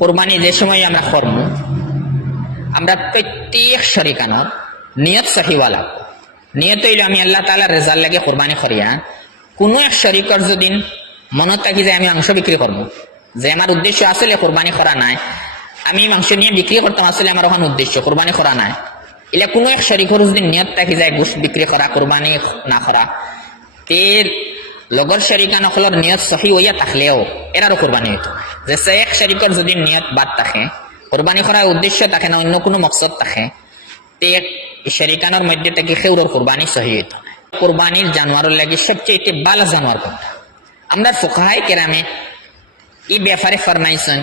কোরবানি যে সময় আমরা করব, আমরা প্রত্যেক শরিকানোর নিয়ত সহিওয়া লাগবে। নিয়ত হইল আমি আল্লাহ তাআলার রেজাল্ট লাগে কোরবানি করিয়া। কোনো এক শরিকর যদি মনত থাকি যে আমি মাংস বিক্রি করবো, যে আমার উদ্দেশ্য আসলে কোরবানি করা নাই, আমি মাংস নিয়ে বিক্রি করতাম, আসলে আমার ওখানে উদ্দেশ্য কোরবানি করা নাই, এলে কোনো এক শরিকর যদি নিয়ত থাকি যায় গোশত বিক্রি করা, কোরবানি না করা, তের লগর শরিকান সকলের নিয়ত সহি হইয়া থাকলেও এরারও কোরবানি হইতো। যে এক শরিকর যদি নিয়ত বাদ থাকে, কোরবানি করার উদ্দেশ্য থাকে না, অন্য কোনো মকসদ থাকে, তে শরিকানোর মধ্যে থেকে সেউরর কোরবানি সহি হইতো না। কোরবানির জানোয়ারের লাগে সবচেয়ে ভালো জানোয়ার কোনটা? আমরা ফুকাহায়ে কেরামে এই ব্যাপারে ফরমাইছেন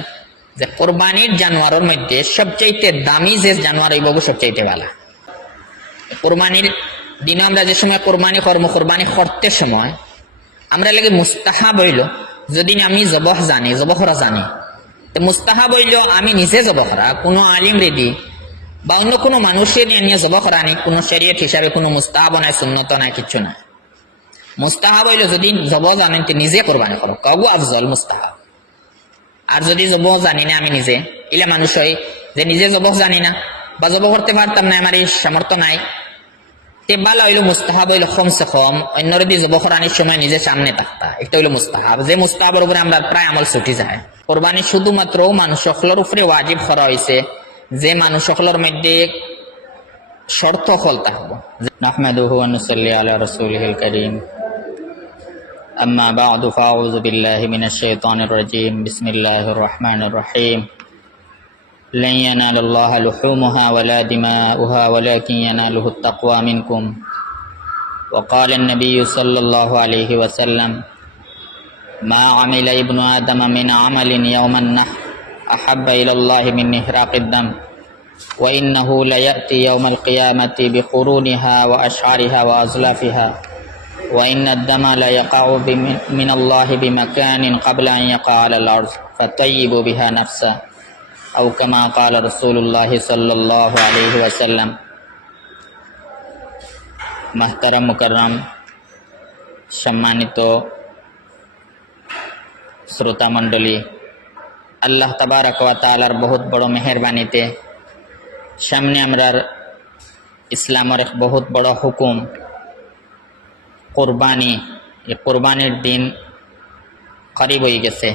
যে কোরবানির জানোয়ারের মধ্যে সবচেয়ে দামি যে জানোয়ার হইব সবচেয়ে ভালো। কোরবানির দিনে আমরা যে সময় কোরবানি করবো, কোরবানি করতে সময় আমরা লাগে মুস্তাহাব হইল, যদি আমি জবহ জানি, জবহ করা জানি, তো মুস্তাহাব হইল আমি নিজে জবহ করা, কোনো আলিম রেডি বা অন্য কোনো মানুষের নিয়ে জবহ করা নেই, কোনো শরীয়ত হিসাবে কোনো মুস্তাহাব নাই, সুন্নত নাই, কিচ্ছু নাই। মুস্তাহাব হইল যদি জবহ জানেন তো নিজে কোরবানি করো, কাগু আফজল মুস্তাহাব। আর যদি জবহ জানি না আমি নিজে, এলে মানুষ হয় যে নিজে জবহ জানি না বা জবহ করতে পারতাম না, আমার এই সামর্থ্য নাই, তে ভালো হইলো মুস্তাহাব হইলো কমসে কম অন্যরদি জবহ করানির সময় নিজে সামনে থাকতা, এটা হইলো মুস্তাহাব। যে মুস্তাহাবের উপরে আমরা প্রায় আমল ছুটি যায়। কোরবানি শুধুমাত্র মানুষ সকলের উপরে ওয়াজিব করা হয়েছে যে মানুষ সকলের মধ্যে শর্ত হল থাকবো। নাহমাদুহু ওয়া নুসাল্লি আলা রাসূলিহিল কারীম, আম্মা বা'দু ফাআউযু বিল্লাহি মিনাশ শাইতানির রাজীম, বিসমিল্লাহির রহমানির রহিম। لن ينال الله لحومها ولا دماؤها ولكن يناله التقوى منكم وقال النبي صلى الله عليه وسلم ما عمل ابن آدم من عمل يوم النحر أحب إلى الله من إحراق الدم وإنه ليأتي يوم القيامة بقرونها وأشعارها وأزلافها وإن الدم ليقع من الله بمكان قبل أن يقع على الأرض فطيبوا بها نفسا أو كما قال رسول الله صلى الله عليه وسلم। মাহতারাম মুকাররম, সম্মানিত শ্রোতা মণ্ডলী, আল্লাহ তাবারক ওয়া তাআলার বহুত বড় মেহেরবানিতে সামনে আমরার ইসলামের এক বহুত বড় হুকুম কোরবানি, এই কোরবানির দিন করিব হয়ে গেছে।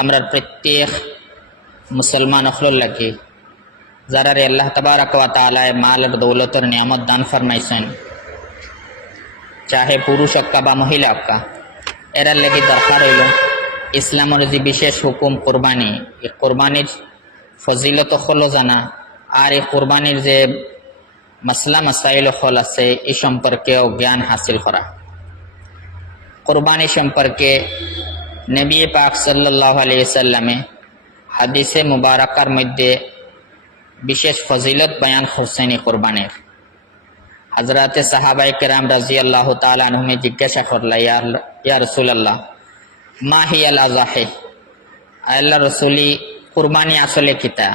আমরা প্রত্যেক মুসলমান অখলর লাগে যারা রে আল্লাহ তাবারক ওয়া তাআলা মাল আর দৌলতের নিয়ামত দান ফরমাইছেন, চাহে পুরুষ হক্কা বা মহিলা হক্কা, এরার লাগে দরকার হইল ইসলামের যে বিশেষ হুকুম কোরবানি, এই কোরবানির ফজিলত হলো জানা, আর এই কোরবানির যে মাসলা মাসাইল হল আছে এই সম্পর্কেও জ্ঞান হাসিল করা। কোরবানি সম্পর্কে নবী পাক সাল্লাল্লাহু আলাইহি ওয়াসাল্লামে হাদিসে মুবারাকার মধ্যে বিশেষ ফজিলত বয়ান করছেন এই কোরবানির। হযরতে সাহাবায়ে কেরাম রাদিয়াল্লাহু তাআলা আনহুমে জিজ্ঞাসা করলা, ইয়া রাসূলুল্লাহ মা হিয়াল আযাহি, আল্লাহ রাসূলি কুরবানি আসলে কিতা?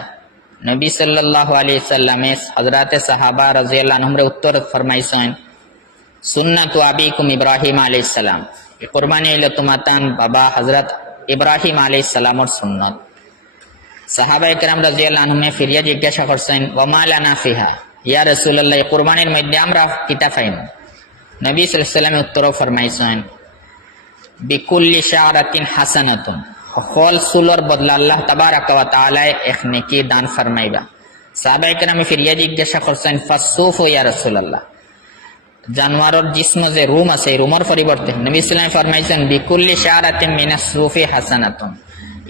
নবী সাল্লাল্লাহু আলাইহি সাল্লামে হযরতে সাহাবা রাদিয়াল্লাহু আনহুমরে উত্তর ফরমাইছেন, সুন্নাতু আবিকুম ইব্রাহিম আলাইহিস সালাম, এই কুরবানি হলো তোমাতান বাবা হযরত ইব্রাহিম আলাইহিস সালামের সুন্নাত। সাহাবায়ে কেরাম রাদিয়াল্লাহু আনহুমে ফিরিয়া জিজ্ঞাসা করছেন, ওয়া মা লানা ফিহা, ইয়া রাসূলুল্লাহ এই কুরবানির মধ্যে আমরা কিতা পাইব? নবী সাল্লাল্লাহু আলাইহি ওয়াসাল্লাম উত্তর ফরমাইছেন, বিকুল্লি শারাতিন হাসানাতুন, সকল চুলর বদলা আল্লাহ তাবারক ওয়া তাআলা এক নেকি দান ফরমাইবা। সাহাবায়ে কেরাম ফিরিয়া জিজ্ঞাসা করছেন, ফাসসুফু ইয়া রাসূলুল্লাহ, জানোয়ারের জিসম যে রুম আছে এই রুমের পরিবর্তে নবী সাল্লাল্লাহু আলাইহি ওয়াসাল্লাম ফরমাইছেন, বিকুল্লি শারাতিন মিনাস সুফি হাসানাতুন,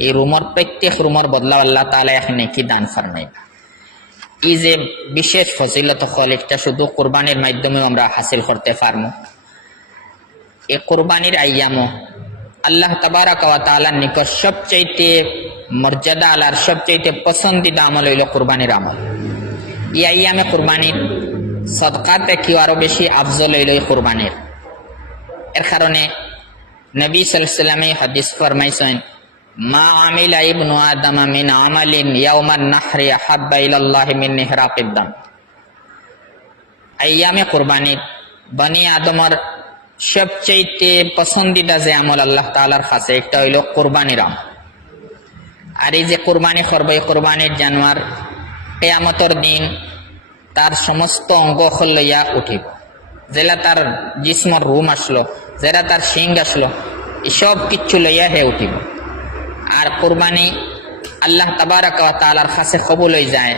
এই রুমের প্রত্যেক রুমের বদলা আল্লাহ তাআলা এক নেকি দান ফরমাইবা। এই যে বিশেষ ফজিলত হল, এটা শুধু কোরবানির মাধ্যমে আমরা হাসিল করতে পারবো। এই কোরবানির আইয়ামও আল্লাহ তাবারক ওয়া তাআলার নিকট সবচাইতে মর্যাদা আলার সবচাইতে পছন্দিদা আমল হইল কোরবানির আমল। এই আইয়ামে কোরবানির সদকা থেকে আরো বেশি আফজল হইল এই কোরবানির। এর কারণে নবী সাল্লাল্লাহু আলাইহি ওয়াসাল্লাম হাদিস ফরমাইছেন, মা আমিলা ইবনু আদম মিন আমালিন ইয়াউমান নাহরি আহাব্বা ইলাল্লাহি মিন ইহরাকিদ দাম। আইয়ামে কোরবানির বনি আদমের সবচেয়ে পছন্দিদা যে আমল আল্লাহ তাআলার কাছে একটা হইল কোরবানির আমল। আর এই যে কোরবানি করবো, এই কোরবানির জানোয়ার কিয়ামতের দিন তার সমস্ত অঙ্গ লইয়া উঠিব, যেটা তার জিসমর রুম আসলো, যেটা তার শিং আসলো, এসব কিচ্ছু লইয়া হে উঠিব। আর কোরবানি আল্লাহ তাবারাক ওয়া তাআলার কাছে কবুল হয়ে যায়।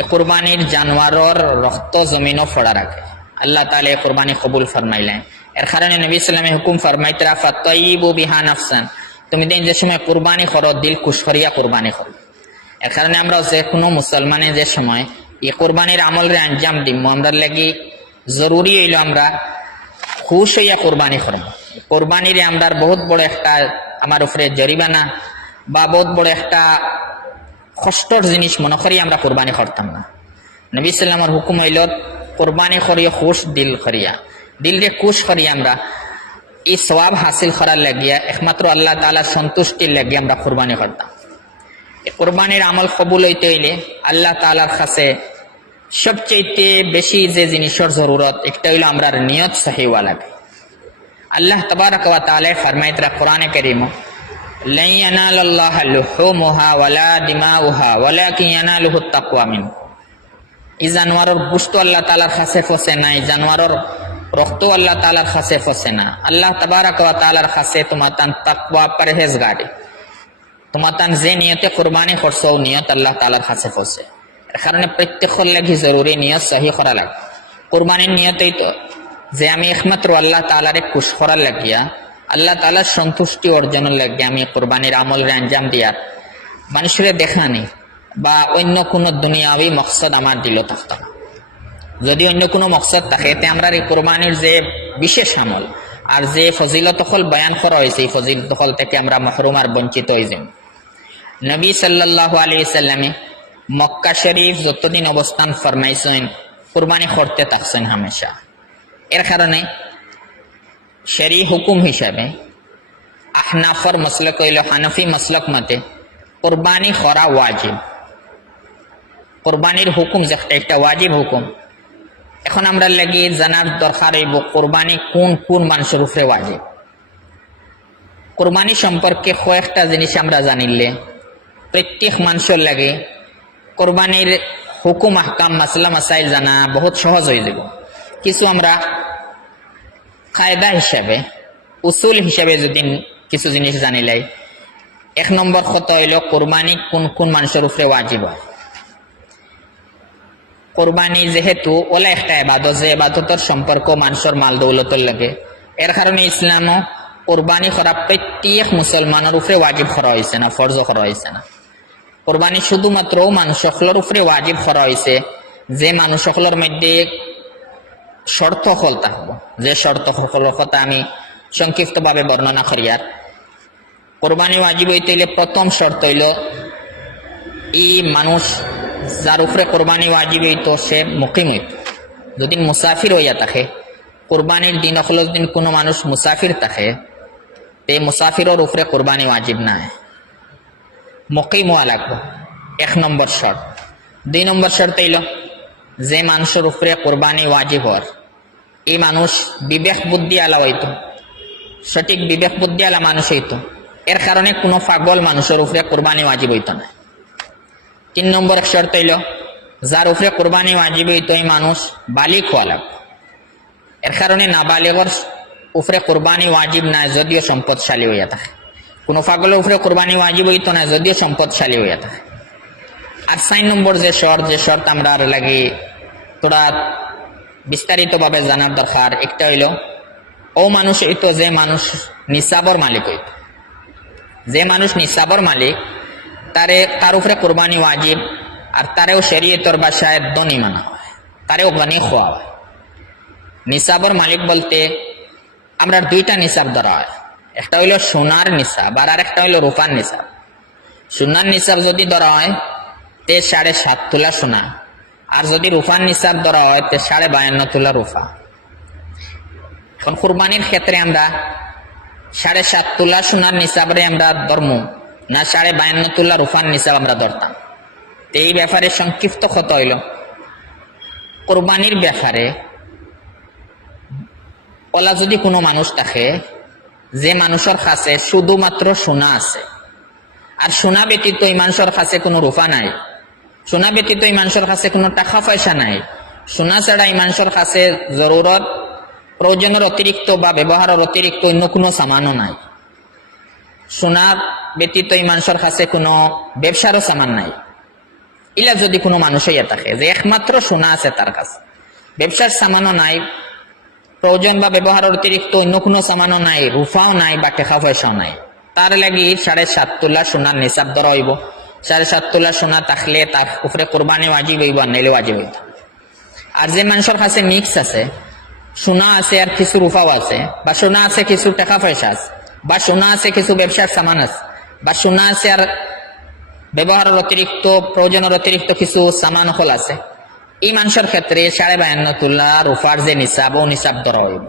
এই কোরবানির জানোয়ারের রক্ত জমিনও ফোড়া রাখে, আল্লাহ তাআলা এই কোরবানি কবুল ফরমাইলেন। এর কারণে নবী সাল্লাল্লাহু হুকুম ফরমাইতরা ফাতাইবু বিহা নাফসান, তুমি দিন যে সময় কোরবানি করো দিল খুশ করিয়া কোরবানি করো। এর কারণে আমরা যে কোনো মুসলমানে যে সময় এই কোরবানির আমলরে আঞ্জাম দিব, আমরা লাগি জরুরি হইল আমরা খুশ হইয়া কোরবানি করব। কোরবানির আমরা বহুত বড় একটা আমার উপরে জরিমানা বা বহুত বড় একটা কষ্টর জিনিস মনে করি আমরা কোরবানি করতাম না। নবী সাল্লামের হুকুম হইল কোরবানি করিয়া খুশ দিল করিয়া, দিল রে খুশ করি আমরা এই সওয়াব হাসিল করার লাগিয়া একমাত্র আল্লাহ তাআলার সন্তুষ্টির লাগিয়া আমরা কোরবানি করতাম। এই কোরবানির আমল কবুল হইতে হইলে আল্লাহ তাআলার কাছে সবচেয়ে বেশি যে জিনিসের জরুরত একটা হইল আমরা নিয়ত সহি হওয়া লাগে। আল্লাহ তাবারাক ওয়া তাআলা ফরমাইতরা কোরআনে কারীম, লা ইয়ানালাল্লাহু লুহুমুহা ওয়ালা দিমাউহা ওয়ালাকিন ইয়ানালুহুত তাকওয়া মিনকুম। এই জানোয়ারের গোশত আল্লাহ তাআলার কাছে ফসে না, এই জানোয়ারের রক্ত আল্লাহ তাআলার কাছে ফসে না। আল্লাহ তাবারাক ওয়া তাআলার কাছে তোমার তান তাকওয়া পরহেজগারি, তোমার তান যে নিয়তে কোরবানি করছো নিয়ত আল্লাহ তাআলার কাছে ফসে। এর কারণে প্রত্যেকের লাগি জরুরি নিয়ত সহি করা লাগে। কোরবানির নিয়তেই তো যে আমি একমাত্র আল্লাহ তাআলারে খুশ করার লাগিয়া, আল্লাহ তাআলার সন্তুষ্টি অর্জনের লাগিয়া আমি কোরবানির আমলের আঞ্জাম দিয়া মানুষের দেখানি বা অন্য কোনো দুনিয়াবি মকসদ আমার দিল থাকতো না। যদি অন্য কোনো মকসদ থাকে তে আমরা এই কোরবানির যে বিশেষ আমল আর যে ফজিলত হল বয়ান করা হয়েছে, এই ফজিলত হল থেকে আমরা মাহরুম আর বঞ্চিত হয়ে যাই। নবী সাল্লাল্লাহু আলাইহি সাল্লামে মক্কা শরীফ যতদিন অবস্থান ফরমাইছেন কোরবানি করতে থাকছেন হামেশা। এর কারণে শরী হুকুম হিসাবে আহনাফর মাসলাক হইল হানফি মাসলাক মতে কোরবানি করা ওয়াজিব। কোরবানির হুকুম যে একটা ওয়াজিব হুকুম। এখন আমরা লাগি জানার দরকার হইব কোরবানি কোন কোন মানুষের উপরে ওয়াজিব। কোরবানি সম্পর্কে কয়েকটা জিনিস আমরা জানিলে প্রত্যেক মানুষের লাগে কোরবানির হুকুম আহকাম মাসলা মাসাইল জানা বহুত সহজ হয়ে যাব। কিছু আমরা কায়দা হিসাবে উসুল হিসাবে যদি কিছু জিনিস জানিলাই, এক নম্বর কথা হইল কোরবানি কোন কোন মানুষের উপরে ওয়াজিব হয়। কোরবানি যেহেতু ওলা একটা ইবাদত, যে ইবাদতের সম্পর্ক মানুষের মাল দৌলতের লাগে, এর কারণে ইসলামও কোরবানি করা প্রত্যেক মুসলমানের উপরে ওয়াজিব করা হয়েছে না, ফরজ করা হয়েছে না। কোরবানি শুধুমাত্র মানুষ সকলের উপরে ওয়াজিব করা হয়েছে যে মানুষ সকলের মধ্যে শর্ত হল থাকবো। যে শর্ত সকলের কথা আমি সংক্ষিপ্ত ভাবে বর্ণনা করি। আর কোরবানি ওয়াজিব হইতে হইলে প্রথম শর্ত হইল এই মানুষ যার উপরে কোরবানি ওয়াজিব হইতো সে মুকিম হইত। যদি মুসাফির হইয়া থাকে, কোরবানির দিন অখলস দিন কোনো মানুষ মুসাফির থাকে, তে মুসাফিরের উপরে কোরবানি ওয়াজিব নাই, মুকিম হওয়া লাগবে, এক নম্বর শর্ত। দুই নম্বর শর্ত হইল যে মানুষের উপরে কোরবানি ওয়াজিব হওয়ার এই মানুষ বিবেক বুদ্ধি আলা হইতো, সঠিক বিবেক বুদ্ধি আলা মানুষ হইতো। এর কারণে কোনো পাগল মানুষের উপরে কোরবানি ওয়াজিব হইতো না। তিন নম্বর শর্ত হইল যার উপরে কোরবানি ওয়াজিব হইতো এই মানুষ বালিক হওয়া লাগবে। এর কারণে নাবালিগর উপরে কোরবানি ওয়াজিব নাই যদিও সম্পদশালী হইয়া থাকে। কোনো পাগলের উপরে কোরবানি ওয়াজিব হইতো না যদিও সম্পদশালী হইয়া থাকে। আর 4 নম্বর যে শর্ত আমরা আর লাগি তোরা বিস্তারিত ভাবে জানার দরকার, একটা হইল ও মানুষ হইতো যে মানুষ নিসাবর মালিক হইত। যে মানুষ নিসাবর মালিক তার উপরে কোরবানি ওয়াজিব, আর তারেও শরীয়তের ভাষায় ধনী মানা হয়, তারেও গনি খোয়া হয়। নিসাবর মালিক বলতে আমরা দুইটা নিসাব ধরা হয়, একটা হইল সোনার নিসাব আর একটা হইল রূপার নিসাব। সোনার নিসাব যদি ধরা হয় তে 7.5 তোলা সোনা, আর যদি রূপার নিসাব ধরা হয় তে 52.5 তোলা রূপা। এখন কুরবানির ক্ষেত্রে আমরা 7.5 তোলা সোনার নিসাবরে আমরা ধর্ম না 52.5 তোলা রূপার নিসাব আমরা ধরতাম। এই ব্যাপারে সংক্ষিপ্ত কথা হইল কোরবানির ব্যাপারে ওলা যদি কোনো মানুষ থাকে যে মানুষের কাছে শুধুমাত্র সোনা আছে আর সোনা ব্যতীত এই মানুষের কাছে কোনো রূপা নাই, সোনা ব্যতীত এই মানুষের কাছে কোনো টাকা পয়সা নাই, সোনা ছাড়া এই মানুষের কাছে জরুরত প্রয়োজনের অতিরিক্ত বা ব্যবহারের অতিরিক্ত অন্য কোনো সামানও নাই, সোনা ব্যতীত এই মানুষের কাছে কোনো ব্যবসারও সামান নাই। ইলা যদি কোনো মানুষ হইয়া থাকে যে একমাত্র সোনা আছে তার কাছে, ব্যবসার সামানও নাই, প্রয়োজন বা ব্যবহারের অতিরিক্ত অন্য কোনো সামানও নাই, রূপাও নাই বা টাকা পয়সাও নাই, তার লাগি 7.5 তোলা সোনার নিসাব ধরা হইব। 7.5 তোলা সোনা থাকলে তার উপরে কোরবানি ওয়াজিব হইব, আর নাইলে ওয়াজিব হইত। আর যে মানুষের কাছে মিক্স আছে, সোনা আছে আর কিছু রূপাও আছে, বা সোনা আছে কিছু টাকা পয়সা আছে, বা সোনা আছে কিছু ব্যবসার সামান আছে, বা সোনা আছে আর ব্যবহারের অতিরিক্ত প্রয়োজনের অতিরিক্ত কিছু সামান হল আছে, এই মানুষের ক্ষেত্রে 52.5 তোলা রূপার যে নিসাব ও নিসাব ধরা হইব।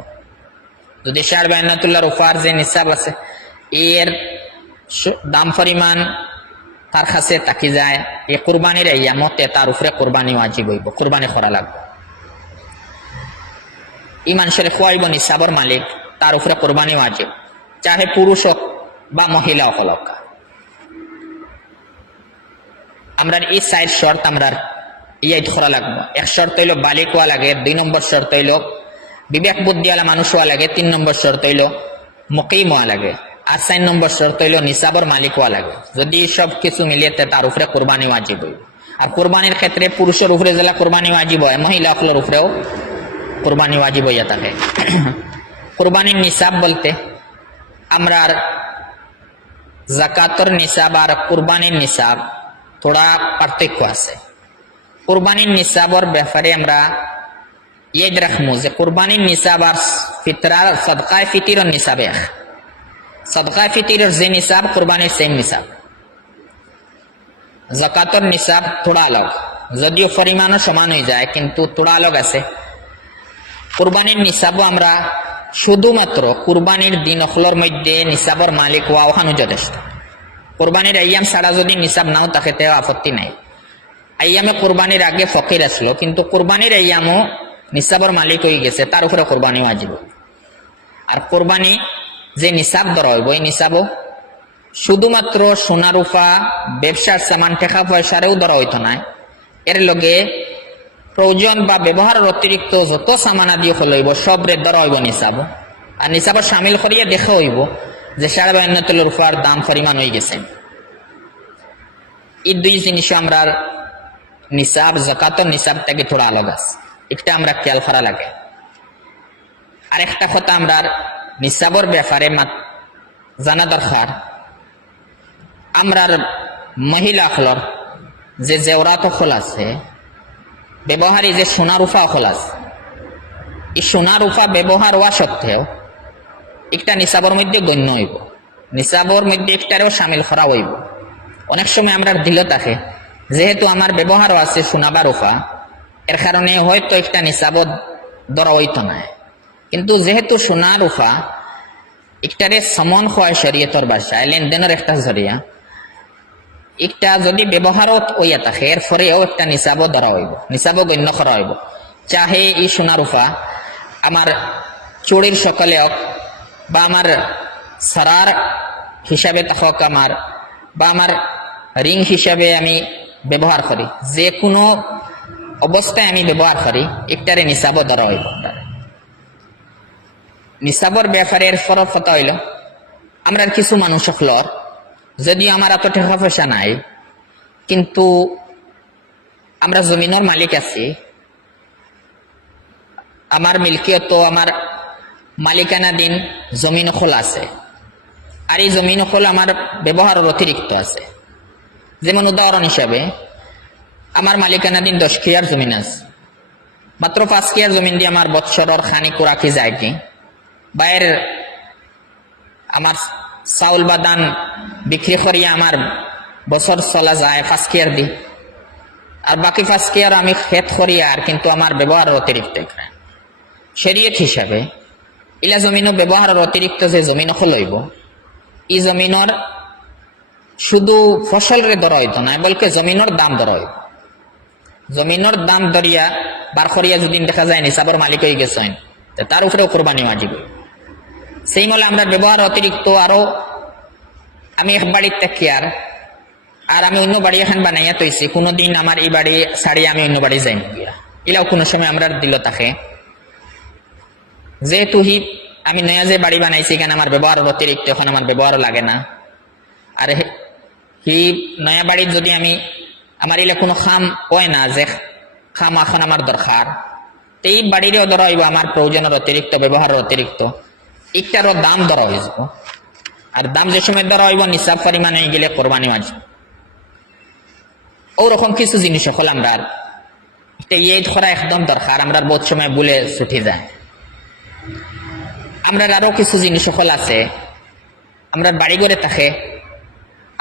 যদি 52.5 তোলা রূপার যে নিসাব আছে এর দাম পরিমাণ তার কাছে তাকি যায়, এই কোরবানির ইয়ামতে তার উপরে কোরবানি ওয়াজিব হইব, কোরবানি করা লাগবে। এই মানুষের খোয়াইব নিসাবর মালিক, তার উপরে কোরবানি ওয়াজিব, চাহে পুরুষ হোক বা মহিলা হোক। আমরা এই 4 শর্ত আমরা ইয়াদ করা লাগবে। 1 শর্ত হইল বালিক হওয়া লাগে, 2 নম্বর শর্ত হইল বিবেক বুদ্ধিওয়ালা মানুষ হওয়া লাগে, 3 নম্বর শর্ত হইল মুকিম হওয়া লাগে, আর 4 নম্বর শর্ত হইল নিসাবর মালিক হওয়া লাগে। যদি সব কিছু মিলিয়ে তার উপরে কোরবানি ওয়াজিব হইব। আর কোরবানির ক্ষেত্রে পুরুষের উপরে যেটা কোরবানি ওয়াজিব হয়, মহিলাগুলোর উপরেও কোরবানি ওয়াজিব হইয়া থাকে। কোরবানির নিসাব বলতে আমরা জাকাতের নিসাব আর কোরবানির নিসাব থোড়া পার্থক্য আছে। কোরবানির নিসাবর ব্যাপারে আমরা ইয়াদ রাখবো যে কোরবানির নিসাব আর ফিতরার সদকায়ে ফিতরের নিসাবে, সদকায়ে ফিতরের যে নিসাব কোরবানির সেম নিসাব। জাকাতের নিসাব থোড়া আলাগ, যদিও পরিমাণও সমান হয়ে যায় কিন্তু থোড়া আলাগ আছে। কোরবানির নিসাবও আমরা শুধুমাত্র কোরবানির দিন অখলর মধ্যে নিসাবর মালিক হওয়া ওখানে যথেষ্ট। কোরবানির আইয়াম ছাড়া যদি নিসাব নাও থাকে তেও আপত্তি নাই। আইয়ামে কোরবানির আগে ফকির আসলো কিন্তু কোরবানির আইয়ামও নিসাবর মালিক হয়ে গেছে, তার উপরে কোরবানি ওয়াজিব। আর কোরবানি যে নিসাব ধরা হইব এই নিসাবও শুধুমাত্র সোনা রূপা ব্যবসার সামান টাকা পয়সারেও ধরা হইতো না, এর লগে প্রয়োজন বা ব্যবহারের অতিরিক্ত যত সামান আদি হইব সবরে ধরা হইব নিসাব। আর নিসাবর সামিল করিয়া দেখা হইব যে 52 তোলা রূপার দাম পরিমাণ হয়ে গেছে। এই 2 জিনিস আমরা নিসাব জাকাতের নিসাব থেকে থোড়া আলাদা আছে, একটা আমরা খেয়াল করা লাগে। আর একটা কথা আমরা নিসাবর ব্যাপারে জানা দরকার, আমরা মহিলা হলর যে জেওরাত হল আছে, ব্যবহারী যে সোনা রূপা হল আছে, এই সোনা রূপা ব্যবহার হওয়া সত্ত্বেও একটা নিসাবর মধ্যে গণ্য হইব, নিসাবর মধ্যে একটারেও সামিল করা হইব। অনেক সময় আমরা দিল থাকে যেহেতু আমার ব্যবহারও আছে সোনা বা রূপা, এর কারণে হয়তো একটা নিসাবত ধরা হইতো না, কিন্তু যেহেতু সোনা রূপা একটারে সমন হয় শরীয়তের ভাষায় লেনদেনের একটা জরিয়া, একটা যদি ব্যবহারও হইয়া থাকে এর ফলেও একটা নিসাবও ধরা হইব, নিসাবও গণ্য করা হইব। চাহে এই সোনা রূপা আমার চুরির সকলে হোক বা আমার সারার হিসাবে থাকক আমার, বা আমার রিং হিসাবে আমি ব্যবহার করি, যে কোনো অবস্থায় আমি ব্যবহার করি, একটারে নিসাবও ধরা হইব। নিসাবর ব্যাপারের ফরক কথা হইল আমরা কিছু মানুষ হলর যদি আমার এত টাকা পয়সা নাই কিন্তু আমরা জমিনের মালিক আছি, আমার মিল্কিয়ত আমার মালিকানা দিন জমিন খোলা আছে, আর এই জমিন খোলা আমার ব্যবহারের অতিরিক্ত আছে। যেমন উদাহরণ হিসাবে আমার মালিকানা দিন 10 কিয়ার জমিন আছে, মাত্র 5 কিয়ার জমিন দিয়ে আমার বৎসরের খানিক রাখি যায় কি, বাইরের আমার চাউল বা ধান বিক্রি করিয়া আমার বছর চলা যায় 5 কিয়ার দি, আর বাকি 5 কিয়ার আমি খেত করিয়া আর কিন্তু আমার ব্যবহারের অতিরিক্ত। শরীয়ত হিসাবে ইলা জমিনও ব্যবহারের অতিরিক্ত যে জমিন লইব, এই জমিনের শুধু ফসলের ধরা হইতো না, বলকে জমিনের দাম ধরা হইব। জমিনের দাম ধরিয়া বার করিয়া যদি দেখা যায় নিসাবর মালিক হয়ে গেছেন, তার উপরেও কোরবানি ওয়াজিব। সেই মলে আমরা ব্যবহার অতিরিক্ত আরো আমি এক বাড়ির থেকে আর আর আমি অন্য বাড়ি এখন বানাইয়া তৈছি, কোনোদিন আমার এই বাড়ি ছাড়িয়ে আমি অন্য বাড়ি যাই গিয়া, এলাও কোনো সময় আমরা দিল তাকে। যেহেতু আমি নয়া যে বাড়ি বানাইছি কেন আমার ব্যবহার অতিরিক্ত, এখন আমার ব্যবহারও লাগে না। আর নয়া বাড়ির যদি আমি আমার এলে কোনো খাম হয় না যে খাম এখন আমার দরকার, এই বাড়িরও ধরা হইব আমার প্রয়োজনের অতিরিক্ত, ব্যবহারের অতিরিক্ত, একটারও দাম ধরা হয়ে যাব। আর দাম যে সময় ধরা হইব নিসাব পরিমাণে গেলে কোরবানি আসবে। ওরকম কিছু জিনিস হল আমরা ঈদ করা একদম দরকার, আমরা বহুত সময় ভুলে ছুটি যায়। আমরা আরো কিছু জিনিস সকল আছে আমরা বাড়ি ঘরে থাকে,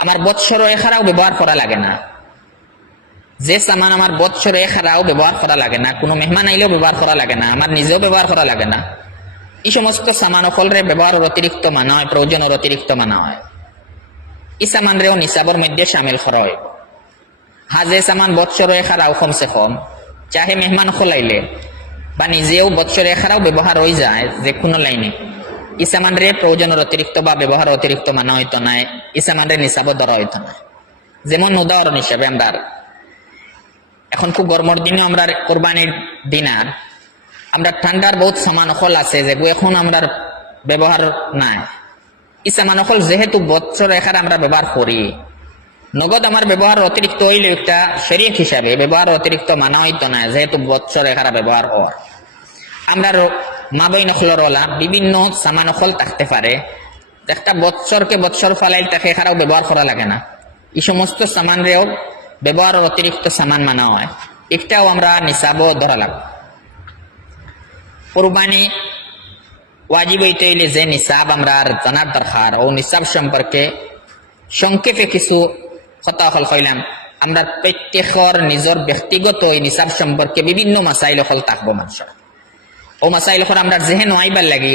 আমার বৎসর এখারাও ব্যবহার করা লাগে না। যে সামান আমার বৎসর এখারাও ব্যবহার করা লাগে না, কোনো মেহমান আইলেও ব্যবহার করা লাগে না, আমার নিজেও ব্যবহার করা লাগে না, এই সমস্ত সামান সকলরে ব্যবহারের অতিরিক্ত মানা হয়, প্রয়োজনের অতিরিক্ত মানা হয়। এই সামানরেও নিসাবর মধ্যে সামিল করা হয়। হ্যাঁ, যে সামান বৎসর এখারাও কমসে কম চাহে মেহমান খোলাইলে বা নিজেও বৎসর এখারাও ব্যবহার হয়ে যায় যে কোনো লাইনে, ইসামানরে প্রয়োজনের অতিরিক্ত বা ব্যবহার অতিরিক্ত মানা হইতো নাই, ইসামানরে নিসাবও ধরা হইতো না। যেমন উদাহরণ হিসাবে আমরা এখন খুব গরমের দিনে আমরা কোরবানির দিন আর আমরা ঠান্ডার বহুত সামান অকল আছে যেগুলো এখন আমরা ব্যবহার নাই। এই সামান অকল যেহেতু বৎসর এখানে আমরা ব্যবহার করি, নগদ আমার ব্যবহার অতিরিক্ত হইলে একটা শরীয়ত হিসাবে ব্যবহার অতিরিক্ত মানা হইতো না, যেহেতু বৎসর এখানে ব্যবহার হওয়ার। আমরা মা বই নখলর ওলা বিভিন্ন সামান অকল থাকতে পারে, একটা বৎসরকে বৎসর ফালাইল তাকে এখানেও ব্যবহার করা লাগে না, এই সমস্ত সামানরেও ব্যবহারের অতিরিক্ত সামান মানা হয়, একটাও আমরা নিসাবও ধরা লাগবে। কোরবানি ওয়াজিব হইতে হইলে যে নিসাব আমরা জানার দরকার, ও নিসাব সম্পর্কে সংক্ষেপে কিছু কথা হল কইলাম। আমরা প্রত্যেকের নিজের ব্যক্তিগত এই নিসাব সম্পর্কে বিভিন্ন মাসাইল হল থাকবো মানুষের, ও মাসাইল হল আমরা যেহেন আইবার লাগি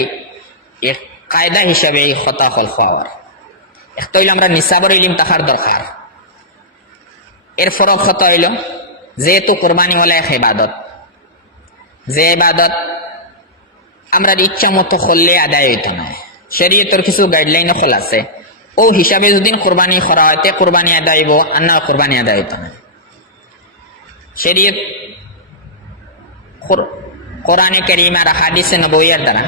এক কায়দা হিসাবে এই কথা হল পাওয়ার। একটা হইল আমরা নিসাবর ইলিম থাকার দরকার। এর ফরক কথা হইল যেহেতু কোরবানি হলো এক ইবাদত, যে ইবাদত আমরা ইচ্ছা মতো করলে আদায় হইতো না, শরীয়তের কিছু গাইডলাইন হল আছে, ও হিসাবে যদি কোরবানি করা হয় তে কোরবানি আদায় হইব, আর না কোরবানি আদায় হইতো না। শরীয়ত কোরআনে কারীম আর হাদিসে নবওয়ির দ্বারা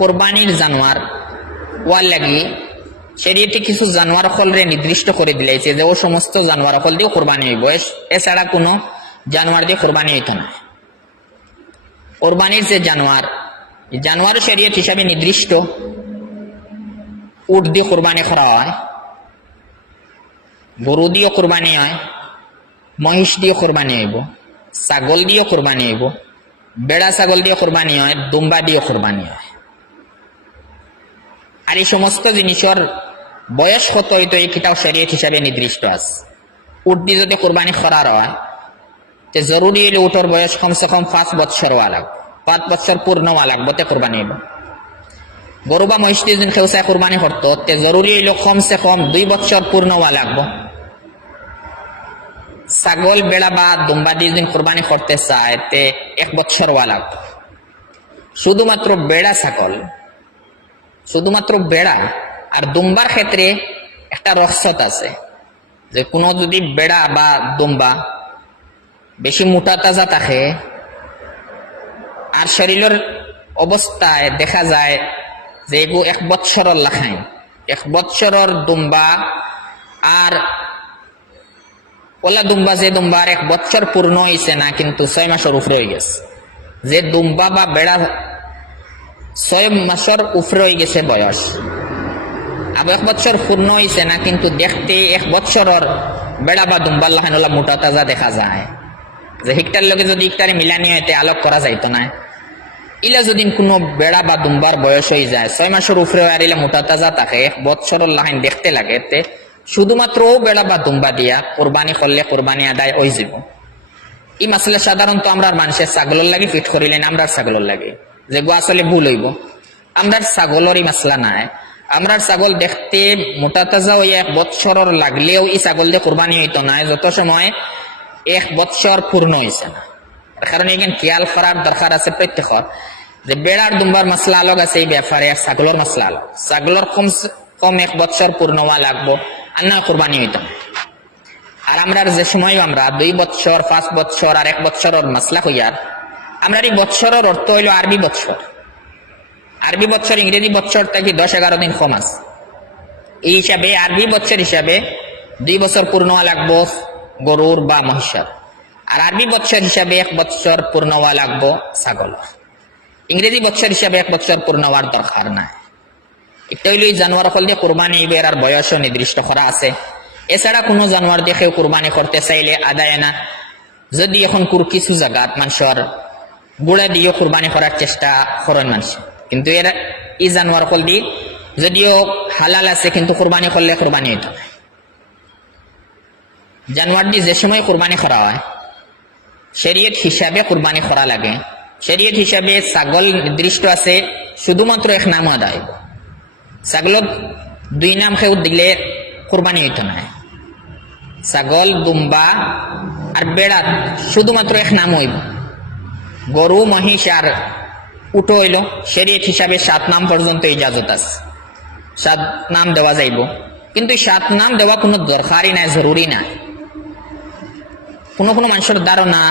কোরবানির জানোয়ার ওয়ার লাগি শরীয়তে কিছু জানোয়ার হলরে নির্দিষ্ট করে দিলাইছে যে ও সমস্ত জানোয়ার হল দিয়ে কোরবানি হইব, এছাড়া কোনো জানোয়ার দিয়ে কোরবানি হইতো না। কোরবানির যে জানোয়ার, জানোয়ার শরীয়ত হিসাবে নির্দিষ্ট, উট দিয়ে কোরবানি করা হয়, গরু দিয়ে কোরবানি হয়, মহিষ দিয়ে কোরবানি হইব, ছাগল দিয়ে কোরবানি হইব, বেড়া ছাগল দিয়ে কোরবানি হয়, দুম্বা দিয়ে কোরবানি হয়। আর এই সমস্ত জিনিসের বয়স কত হইতো এই কিতাব শরীয়ত হিসাবে নির্দিষ্ট আছে। উট দিয়ে যদি কোরবানি করার হয় তে জরুরি হইলে উটের বয়স কমসে কম 5 বছর হওয়া লাগবে, 5 বছর পূর্ণ হওয়া লাগবে তে কোরবানি হইব। গরু বা মহিষ দিয়ে যদি কেউসায় কোরবানি করতো তে জরুরি হইল কমসে কম 2 বছর পূর্ণ হওয়া লাগবে। ছাগল বেড়া বা দুম্বা দিয়ে যদি কোরবানি করতে চায় তে 1 বছর হওয়া লাগবে। শুধুমাত্র বেড়া ছাগল, শুধুমাত্র বেড়া আর দুম্বার ক্ষেত্রে একটা রহস্যত আছে যে কোনো যদি বেড়া বা দুম্বা বেশি মোটা তাজা থাকে আর শরীরের অবস্থায় দেখা যায় যে এগু 1 বছরের লাখাই, 1 বছরের দুম্বা আর ওলা দুম্বা, যে দুম্বার 1 বছর পূর্ণ হয়েছে না কিন্তু 6 মাসের উপরে হয়ে গেছে, যে দুম্বা বা বেড়া 6 মাসের উপরে হয়ে গেছে বয়স, আবার 1 বছর পূর্ণ হয়েছে না কিন্তু দেখতে 1 বছরের বেড়া বা দুম্বার লাখান ওলা মোটা তাজা দেখা যায়, যে হিকটার লগে যদি ইকটারে মিলানি হইতে আলোক করা যাইতো না। ইলা যদি কোনো বেড়া বা দুম্বার বয়স হয়ে যায় 6 মাসের উপরে আর ইলা মোটা তাজা থাকে 1 বছরের লাইন দেখতে লাগে, তে শুধুমাত্র ও বেড়া বা দুম্বা দিয়া কোরবানি করলে কোরবানি আদায় হয়ে যাব। এই মাসলা সাধারণত আমরা মানুষের ছাগলের লাগে ফিট করিলেন, আমরা ছাগলের লাগে যে গো আসলে ভুল হইব। আমরা ছাগলের এই মাসলা নাই, আমরা ছাগল দেখতে মোটা তাজা হয়ে 1 বছরের লাগলেও এই ছাগল দিয়ে কোরবানি হইতো না যত সময় 1 বছর পূর্ণ হয়েছে না। কারণ এখানে খেয়াল করার দরকার আছে প্রত্যেকের যে বেড়ার দুম্বার মাসলা আলোক আছে এই ব্যাপারে, আর ছাগলের মাসলা আলোক। ছাগলের কম 1 বছর পূর্ণ হওয়া লাগবো আর না কোরবানি হইতো না। আর আমরা যে সময় আমরা 2 বছর 5 বছর আর 1 বছরের মাসলা হইয়ার আমরা এই বছরের অর্থ হইল আরবি বছর। আরবি বছর ইংরেজি বছর থেকে 10-11 দিন কম আছে। এই হিসাবে আরবি বছর হিসাবে 2 বছর পূর্ণ হওয়া লাগবো গরুর বা মহিষের, আর আরবি বছর হিসাবে 1 বছর পূর্ণ হওয়া লাগবো ছাগল। ইংরেজি বছর হিসাবে 1 বছর পূর্ণ হওয়ার দরকার নাই। এটা হইল এই জানোয়ার ফল দিয়ে কোরবানি এবার আর বয়সও নির্দিষ্ট করা আছে। এছাড়া কোনো জানোয়ার দেখে কোরবানি করতে চাইলে আদায় না। যদি এখন কিছু জায়গাত মানুষের গুড়া দিয়ে কোরবানি করার চেষ্টা করেন মানুষ, কিন্তু এর এই জানোয়ার ফল দিয়ে যদিও হালাল আছে কিন্তু কোরবানি করলে কোরবানি হইত না। জানোয়ার দিয়ে যে সময় কোরবানি করা হয় শরীয়ত হিসাবে কোরবানি করা লাগে। শরীয়ত হিসাবে ছাগল নির্দিষ্ট আছে, শুধুমাত্র 1 নাম আদায় হইব। ছাগলত 2 নাম খেউ দিলে কোরবানি হইত না। ছাগল, দুম্বা আর বেড়া শুধুমাত্র 1 নাম হইব। গরু, মহিষ আর উটো হইল শরীয়ত হিসাবে 7 নাম পর্যন্ত ইজাজত আছে। 7 নাম দেওয়া যাইব, কিন্তু 7 নাম দেওয়া কোনো দরকারই নাই, জরুরি নাই। কোনো কোনো মানুষের ধারণা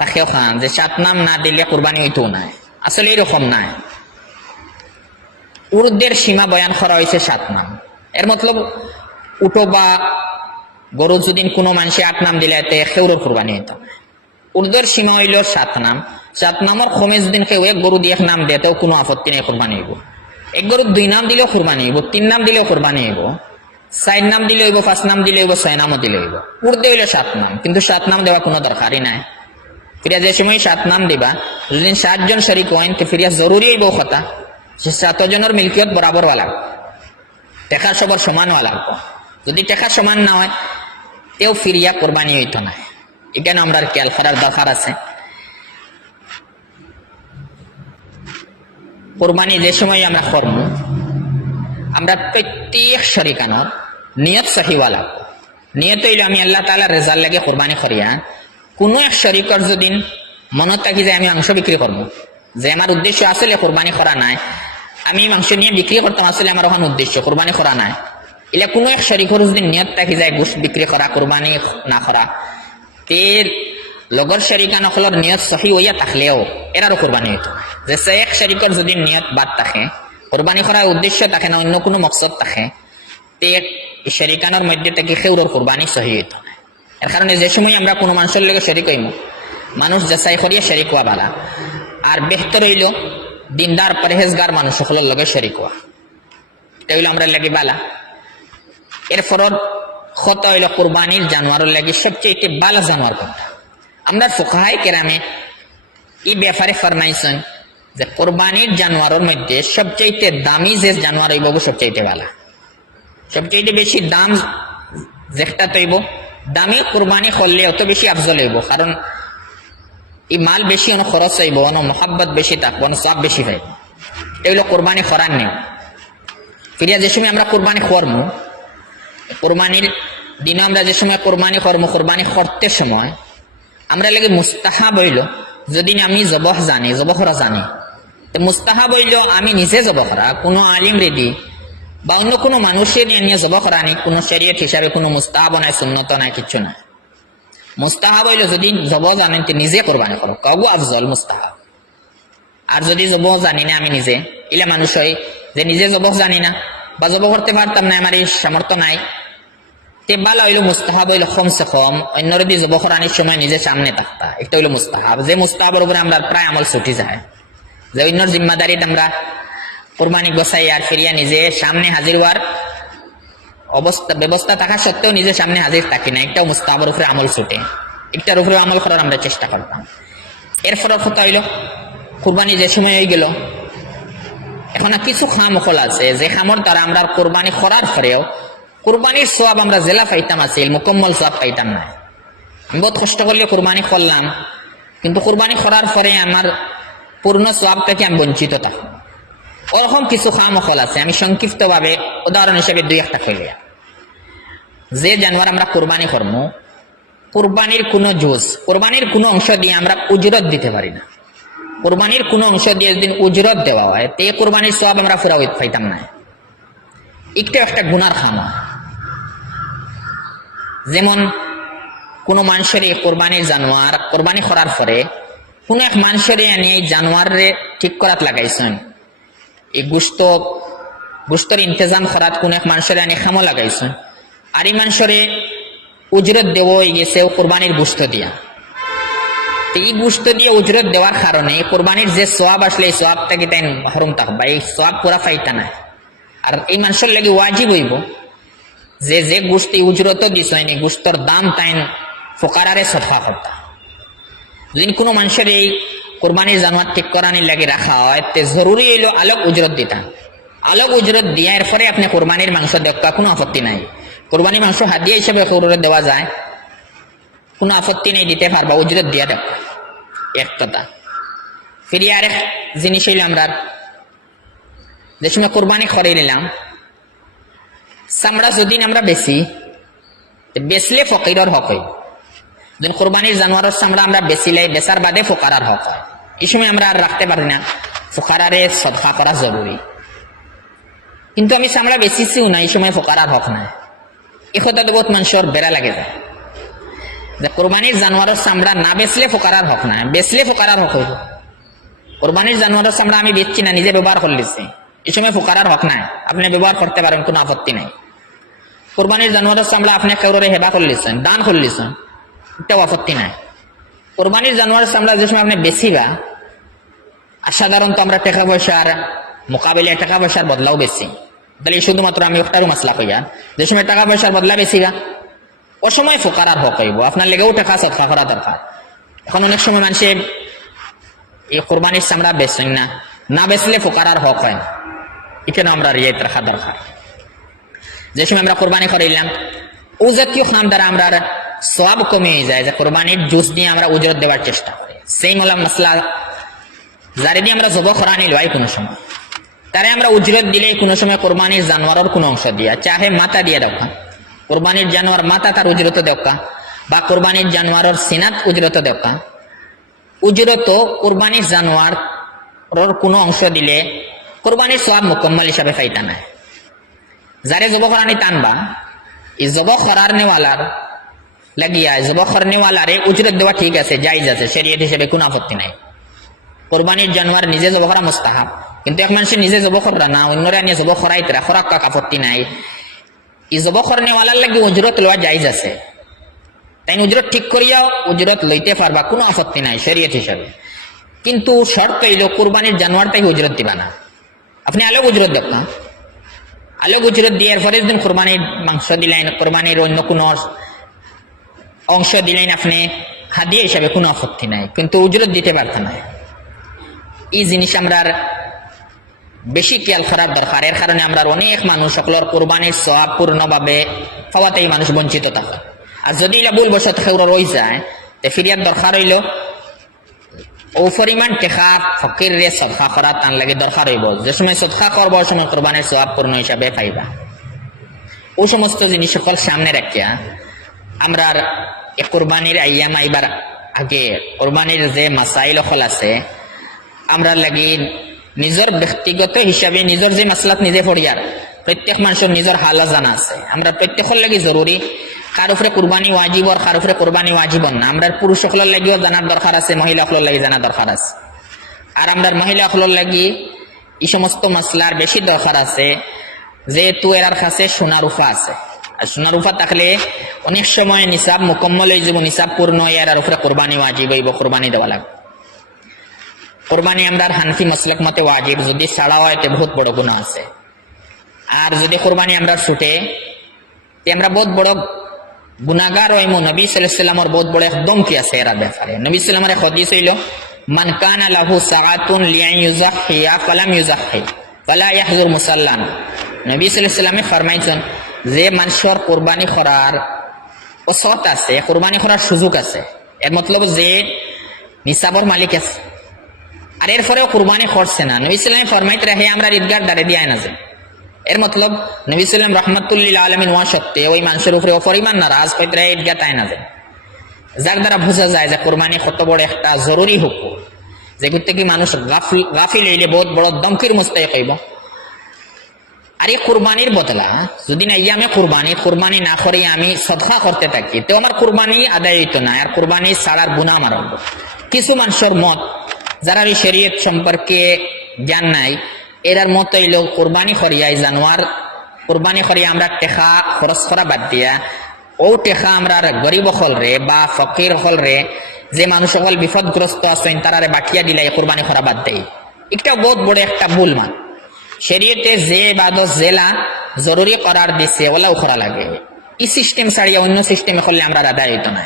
তাকেও খান যে 7 নাম না দিলে কোরবানি হইতো না। আসলে এরকম নাই। উর্দের সীমা বয়ান করা হয়েছে 7 নাম। এর মতলব উটো বা গরু যদি কোনো মানুষে 8 নাম দিলে এতে খেউরের কোরবানি হইতো না। উর্দের সীমা হইল 7 নাম। 7 নামের কমে যদি কেউ 1 গরু দিয়ে 1 নাম দেতেও কোনো আপত্তি নেই, কোরবানি হইব। 1 গরু 2 নাম দিলেও কোরবানি হইব, 3 নাম দিলেও কোরবানি হইব, 4 নাম দিলে হইব, 5 নাম দিলে হইব, 6 নামও দিলে হইব। উর্দে হইল 7 নাম, কিন্তু 7 নাম দেওয়া কোনো দরকারই নাই। ফিরিয়া যে সময় 7 নাম দিবা, যদি 7 জন শরিক হইন তো ফিরিয়া জরুরি হইব কথা যে 7 জনের মিলকিয়ত বরাবর হওয়া লাগবে, টেকার সবার সমান হওয়া লাগবে। যদি টেকা সমান না হয় তেও ফিরিয়া কোরবানি হইতো না। এখানে আমরা খেয়াল করার দরকার আছে। কোরবানি যে সময় আমরা করব, আমরা প্রত্যেক শরিকানোর নিয়ত সহি হওয়া লাগবে। নিয়ত হইল আমি আল্লাহ তাআলা রেজাল্ট লাগে কোরবানি করিয়া। কোনো এক শরিকর যদি মনত থাকি যে আমি মাংস বিক্রি করবো, যে আমার উদ্দেশ্য আসলে কোরবানি করা নাই, আমি মাংস নিয়ে বিক্রি করতাম, আসলে আমার ওখানে উদ্দেশ্য কোরবানি করা নাই, এলে কোনো এক শরিকর যদি নিয়ত থাকি যায় গোশত বিক্রি করা, কোরবানি না করা, এর লগর শরিকান সকলের নিয়ত সহি হইয়া থাকলেও এরারও কোরবানি হইতো। যে এক শরিকর যদি নিয়ত বাদ থাকে, কোরবানি করার উদ্দেশ্য থাকে না, অন্য কোনো মকসদ থাকে, তে শরিকানোর মধ্যে থেকে খেউরের কোরবানি সহি হইতো না। এর কারণে যে সময় আমরা কোনো মানুষের লগে শরিক হইম, মানুষ যাচাই করিয়া শরিক হওয়া বালা। আর বেহতর হইল দিনদার পরহেজগার মানুষ সকলের লগে শরিক হওয়া, এটা হইল আমরা লাগে বালা। এরপর কত হইল কোরবানির জানোয়ারের লাগে সবচেয়ে বালা জানোয়ার কোনটা। আমরা ফুকাহায়ে কেরামে এই ব্যাপারে ফরমাইছেন যে কোরবানির জানোয়ারের মধ্যে সবচাইতে দামি যে জানোয়ার হইব সবচাইতে বালা, সবচাইতে বেশি দাম যেটা তৈব দামি কোরবানি করলে অত বেশি আফজল হইব। কারণ এই মাল বেশি অনেক খরচ হইব, অনেক মহাব্বত বেশি থাকবো, অনেক সব বেশি পাইব। এগুলো কোরবানি করার নেই। ফিরিয়া যে সময় আমরা কোরবানি করবো, কোরবানির দিনে আমরা যে সময় কোরবানি করবো, কোরবানি করতে সময় আমরা লাগে মুস্তাহাব হইল, যদি আমি জবহ জানি, জবহ করা জানি, মুস্তাহাব হইল আমি নিজে জবহ করা, কোনো আলিম রেডি বা অন্য কোনো মানুষের নিয়ে জবহ করা নেই, কোনো শরীয়ত হিসাবে কোনো মুস্তাহাব নাই, সুন্নত নাই, কিচ্ছু নাই। মুস্তাহাব হইল যদি জবহ জানেন তো নিজে কোরবানি করো, কাউ আফজল মুস্তাহাব। আর যদি জবহ জানি না আমি নিজে, ইলে মানুষ হয় যে নিজে জবহ জানি না বা জবহ করতে পারতাম না, আমার এই সামর্থ্য নাই, তে বালা হইল মুস্তাহাব হইল কমসে কম অন্যরে দিয়ে জবহ করানোর সময় নিজে সামনে থাকতা, এটা হইল মুস্তাহাব। যে মুস্তাহাবের উপরে আমরা প্রায় আমল ছুটি যায়, যে অন্যর জিম্মাদারিত আমরা কোরবানি গোছাই আর ফিরিয়া নিজে সামনে হাজির হওয়ার অবস্থা ব্যবস্থা থাকা সত্ত্বেও নিজে সামনে হাজির থাকি না, একটাও মুস্তাহাবের উপরে আমল ছুটে, একটার উপরে আমল করার আমরা চেষ্টা করতাম। এরপর কথা হইল কোরবানি যে সময় হয়ে গেল, এখন কিছু খামখল আছে যে খামর দ্বারা আমরা কোরবানি করার পরেও কোরবানির সওয়াব আমরা জেলা পাইতাম আছে, মুকম্মল সওয়াব পাইতাম না। আমি বহুত কষ্ট করলে কোরবানি করলাম, কিন্তু কোরবানি করার পরে আমার পূর্ণ সওয়াব থেকে আমি বঞ্চিত থাকি। ওরকম কিছু খামখল আছে, আমি সংক্ষিপ্ত ভাবে উদাহরণ হিসেবে 2-1টা কইলাম। যে জানোয়ার আমরা কোরবানি করবো, কোরবানির কোনো জুজ, কোরবানির কোনো অংশ দিয়ে আমরা উজরত দিতে পারি না। কোরবানির কোনো অংশ দিয়ে যদি উজরত দেওয়া হয় তে কোরবানির সওয়াব আমরা ফেরা পাইতাম না। একটা গুনার খামা, যেমন কোনো মানুষের এই কোরবানির জানোয়ার কোরবানি করার পরে কোনো এক মানুষের এনে এই জানোয়ারে ঠিক করাত লাগাইছেন, এই গুস্তর ইন্তজাম করাত কোন এক মানুষের এনে খামো লাগাইছেন, আর এই মানুষের উজরত দেব হয়ে গেছে কোরবানির গুস্ত দিয়া। এই গুস্ত দিয়ে উজরত দেওয়ার কারণে কোরবানির যে সোয়াব আসলে এই সোয়াবটাকে তাই হরম থাকবা, এই সোয়াব পুরা ফাইতা নাই। আর এই মানুষের লাগে ওয়াজিব হইব যে গুস্ত উজরত দিছ এই গুস্তর দাম তাই ফোকারারে সদকা করতা। যদি কোনো মানুষের এই কোরবানির জানোয়ার ঠিক করানির লাগে রাখা হয় তে জরুরি হইলো আলোক উজরত দিতা। আলোক উজরত দিয়া এর পরে আপনি কোরবানির মাংস দেখা কোনো আপত্তি নাই। কোরবানির মাংস হাদিয়া হিসেবে উজরত দেওয়া যায়, কোনো আপত্তি নেই, দিতে পারবা, উজরত দিয়া দেখ এক কথা। ফিরিয়ে আরেক জিনিস হইল আমরা যে সময় কোরবানি করে নিলাম চামড়া যদি আমরা বেচলে ফকিরর হক হই। যখন কোরবানির জানোয়ারের চামড়া আমরা বেচিলে বেচার বাদে ফোকারার হক হয়। এই সময় আমরা আর রাখতে পারি না, ফোকারারে সদকা করা জরুরি। কিন্তু আমি চামড়া বেচিছিও না, এই সময় ফোকারার হক নাই। এই কথাটা বহুত মানুষের বেড়া লাগে যায় যে কোরবানির জানোয়ারের চামড়া না বেচলে ফোকারার হক নাই, বেচলে ফোকারার হক হইব। কোরবানির জানোয়ারের চামড়া আমি বেচছি না, নিজে ব্যবহার করলিছি, এই সময় ফোকারার হক নাই, আপনি ব্যবহার করতে পারেন, কোনো আপত্তি নাই। কোরবানির জানোয়ারের চামড়া আপনি কাউরে হেবা করলিছেন, দান করলিছেন, এটাও আপত্তি নাই। কোরবানির জানোয়ারের চামড়া যে সময় আপনি বেচিবা, আর সাধারণত আমরা টাকা পয়সার মোকাবিলায় টাকা পয়সার বদলাও বেশি, তাহলে শুধুমাত্র আমি ওটারও মাসলা কইয়া যে সময় টাকা পয়সার বদলা বেচিবা ও সময় ফোকারার হক হইব, আপনার লেগেও টাকা সদকা করা দরকার। এখন অনেক সময় মানুষের এই কোরবানির চামড়া বেচেন না বেচলে ফোকারার হক হয়, এখানে আমরা রিয়ায়ত রাখা দরকার। যে সময় আমরা কোরবানি করাইলাম ও জাতীয় খাম দ্বারা আমরা সওয়াব কমে যায়, যে কোরবানির জুস দিয়ে আমরা উজরত দেওয়ার চেষ্টা করি। সেই মোলাম মশলা যারে দিয়ে আমরা জব করা নিল কোনো সময় তারে আমরা উজরত দিলে কোনো সময় কোরবানির জানোয়ারের কোনো অংশ দিয়া, চাহে মাথা দিয়ে দেখা, কোরবানির জানোয়ার মাথা তার উজরত দেখা, বা কোরবানির জানোয়ারের সিনাত উজরত দেখা। উজরত কোরবানির জানোয়ার কোনো অংশ দিলে কোরবানির সওয়াব মুকম্মল হিসাবে ফাইতা নাই। যারে জব করানি টানবা এই জব করার নেওয়ালার লাগিয়া জব করানেওয়ালারে উজরত দেওয়া ঠিক আছে, জায়েজ আছে, শরীয়ত হিসেবে কোনো আপত্তি নাই। কোরবানির জানোয়ার নিজে জব করা মুস্তাহাব, কিন্তু এক মানুষের নিজে জব করা না, অন্যরা নিয়ে জব করাইতরা খরাক আপত্তি নাই। এই জব করানেওয়ালার লাগে উজরত লওয়া জায়েজ আছে, তাই উজরত ঠিক করিয়াও উজরত লইতে পারবা, কোনো আপত্তি নাই শরীয়ত হিসাবে। কিন্তু শর্ত হইল কোরবানির জানোয়ারটাই উজরত দিবা না, আপনি আলোক উজরত দেখ না, আলোক উজরত দিয়ে এরপরে যদি কোরবানির মাংস দিলেন, কোরবানির অন্য কোনো অংশ দিলেন আপনি হাদিয়া হিসাবে, কোনো আপত্তি নাই, কিন্তু উজরত দিতে পারতেন না। এই জিনিস আমরা বেশি খেয়াল করার দরকার। এর কারণে আমরা অনেক মানুষ সকলের কোরবানির সওয়াব পূর্ণভাবে পাওয়াতেই মানুষ বঞ্চিত থাকে। আর যদি এটা ভুল বসত খেউর রয়ে যায় তে ফিরিয়ার দরকার হইল ও পরিমাণ টেকা ফকির রে সদকা করা তার লাগে দরকার হইব। যে সময় সদকা করবো ওই সময় কোরবানির সওয়াব পূর্ণ হিসাবে পাইবা। ওই সমস্ত জিনিস সকল সামনে রাখিয়া আমরা কোরবানির আইয়াম আইবার আগে কোরবানির যে মাসাইল সকল আছে আমরা লাগি নিজের ব্যক্তিগত হিসাবে নিজের যে মাসলাত নিজে পড়িয়ার প্রত্যেক মানুষের নিজের হালা জানা আছে। আমরা প্রত্যেকের লাগি জরুরি, কার উপরে কোরবানি ওয়াজিব আর কার উপরে কোরবানি ওয়াজিব না। আমরা পুরুষ সকলের লাগিও জানার দরকার আছে, মহিলা সকলের লাগি জানার দরকার আছে। আর আমরা মহিলা সকলের লাগি এই সমস্ত মাসলার বেশি দরকার আছে, যেহেতু এরার কাছে সোনা রূপা আছে। আর সোনা রূপা থাকলে অনেক সময় নিসাব মুকম্মল হয়ে যাব, নিসাব পূর্ণ হয়ে এর উপরে কোরবানি ওয়াজিব হইব, কোরবানি দেওয়া লাগবে। কোরবানি আমরা হানফি মাসলাক মতে ওয়াজিব, যদি ছাড়া হয় তো বহুত বড় গুনাহ আছে। আর যদি কোরবানি আমরা ছুটে আমরা বহুত বড় গুনাহগার হইব। নবী সাল্লাল্লাহু আলাইহি ওয়াসাল্লামের বহুত বড় একদম কি আছে এর ব্যাপারে। নবী সাল্লাল্লাহু আলাইহি ওয়াসাল্লামের হাদিস হইল মান কানা লাহু সাআতুন লিয়ায়ুযাহিয়া ফালাম ইউযাহি ফালা ইয়াহজুর মুসাল্লান। নবী সাল্লাল্লাহু আলাইহি ওয়াসাল্লামে ফরমাইছেন যে মানুষের কোরবানি করার ওসত আছে, কোরবানি করার সুযোগ আছে, এর মতলব যে নিসাবর মালিক আছে আর এরপরেও কোরবানি করছে না, নবী সাল্লাল্লাহু আলাইহি ওয়াসাল্লাম ফরমাইতে রাখে আমরা ঈদগাহ দাঁড়ে দিয়ে না যায়। এর মতলব নবী সাল্লাম রহমাতুল লিল আলামিন ওয়া সত্ত্বে ওই মানুষের উপরে অপরিমাণ নারাজ কইতে রাখে ঈদগাহ তাই না যায়। যার দ্বারা বোঝা যায় যে কোরবানি কত বড় একটা জরুরি হুকুম, যে করতে কি মানুষ গাফিল হইলে বহুত বড় দমকির মুস্তাহিক হইব। আর এই কুরবানির বদলা যদি না আমি কুরবানি না করে আমি সদকা করতে থাকি তো আমার কুরবানি আদায় হইতো না, আর কুরবানি ছাড়ার গুনাহ আমার হইব। কিছু মানুষের মত যারা এই শরীয়ত সম্পর্কে জ্ঞান নাই, এরার মত হইল কুরবানি করিয়াই জানোয়ার কুরবানি করিয়া আমরা টেকা খরচ করা বাদ দিয়া ও টেকা আমরা গরিব হল রে বা ফকির হল রে, যে মানুষ সকল বিপদগ্রস্ত আছেন তারারে বাকিয়া দিলাই কুরবানি করা বাদ দেয়। এটা বহুত বড় একটা ভুল মান। শরীয়তে যে ইবাদত জেলা জরুরি করার দিছে ওলাও করা লাগে, এই সিস্টেম ছাড়িয়া অন্য সিস্টেমে করলে আমরা আদায় হইতো না।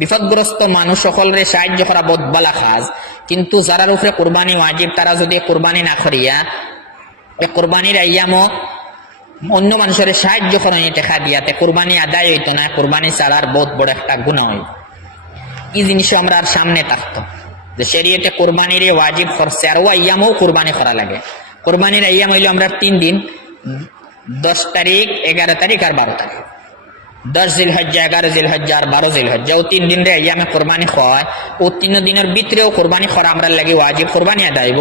বিপদগ্রস্ত মানুষ সকলরে সাহায্য করা বহুত বালা কাজ, কিন্তু যারার উপরে কুরবানি ওয়াজিব তারা যদি কুরবানি না করিয়া এই কুরবানির আইয়ামও অন্য মানুষের সাহায্য করেন টেকা দিয়াতে কুরবানি আদায় হইতো না, কুরবানি ছাড়ার বহুত বড় একটা গুনাহ হইব। এই জিনিস আমরা আর সামনে থাকতো যে শরীয়তে কুরবানির ওয়াজিব করছে আর ও আইয়ামও কুরবানি করা লাগে। কুরবানির আইয়াম হইল আমরা 3 দিন, 10 তারিখ, 11 তারিখ আর 12 তারিখ। 10 জিলহজ্জা, 11 জিলহজ্জা আর 12 জিলহজ্জা, ও 3 দিন রে আইয়ামে কুরবানি হয়। ও 3 দিনের ভিতরেও কুরবানি করা আমরা লাগে ওয়াজিব, কুরবানি আদায় হইব।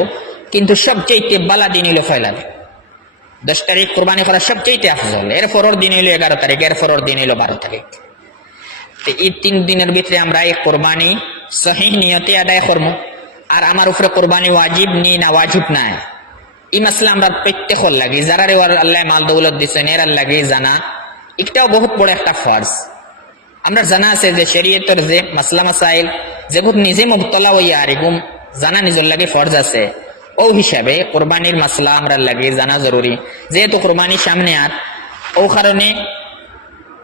কিন্তু সবচেয়ে বালা দিন হইল ফয়লা 10 তারিখ কুরবানি করা সবচেয়ে আফজল, এর পরের দিন হইল 11 তারিখ, এর পরের দিন হইল 12 তারিখ। তো এই 3 দিনের ভিতরে আমরা এই কুরবানি সহিহ নিয়তে আদায় করবো। আর আমার উপরে কুরবানি ওয়াজিব নি না ওয়াজিব নাই, এই মাসলা আমরা প্রত্যেকের লাগে, যারা আল্লাহ মাল দৌলত দিচ্ছেন এর লাগে জানা এটাও বহুত বড় একটা ফরজ। আমরা জানা আছে যে শরীয়তের যে মাসলা মাসাইল যেগুলো নিজে মুবতলা হইয়া আর এগুম জানা নিজের লাগে ফরজ আছে, ও হিসাবে কোরবানির মাসলা আমরা লাগে জানা জরুরি। যেহেতু কোরবানি সামনে আর ও কারণে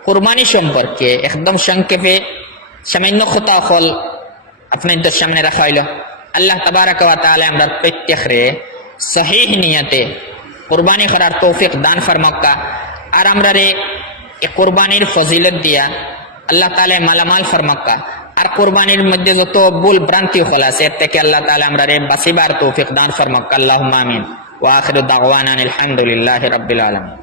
কোরবানি সম্পর্কে একদম সংক্ষেপে সামান্য কথা হল আপনাদের সামনে রাখা হইল। আল্লাহ তাবারাক ওয়া তাআলা আমরা প্রত্যেকরে সহিহ নিয়তে কুরবানি করার তৌফিক দান ফরমাক্কা। আর আমরা রে এই কুরবানির ফজিলত দিয়া আল্লাহ তাআলা মালামাল ফরমাক্কা। আর কুরবানির মধ্যে যত ভুল ভ্রান্তি হল আছে এর থেকে আল্লাহ তাআলা আমরা রে বাঁচিবার তৌফিক দান ফরমাক্কা। আল্লাহুম্মা আমিন। ওয়া আখিরু দাওয়ানা আলহামদুলিল্লাহি রাব্বিল আলামিন।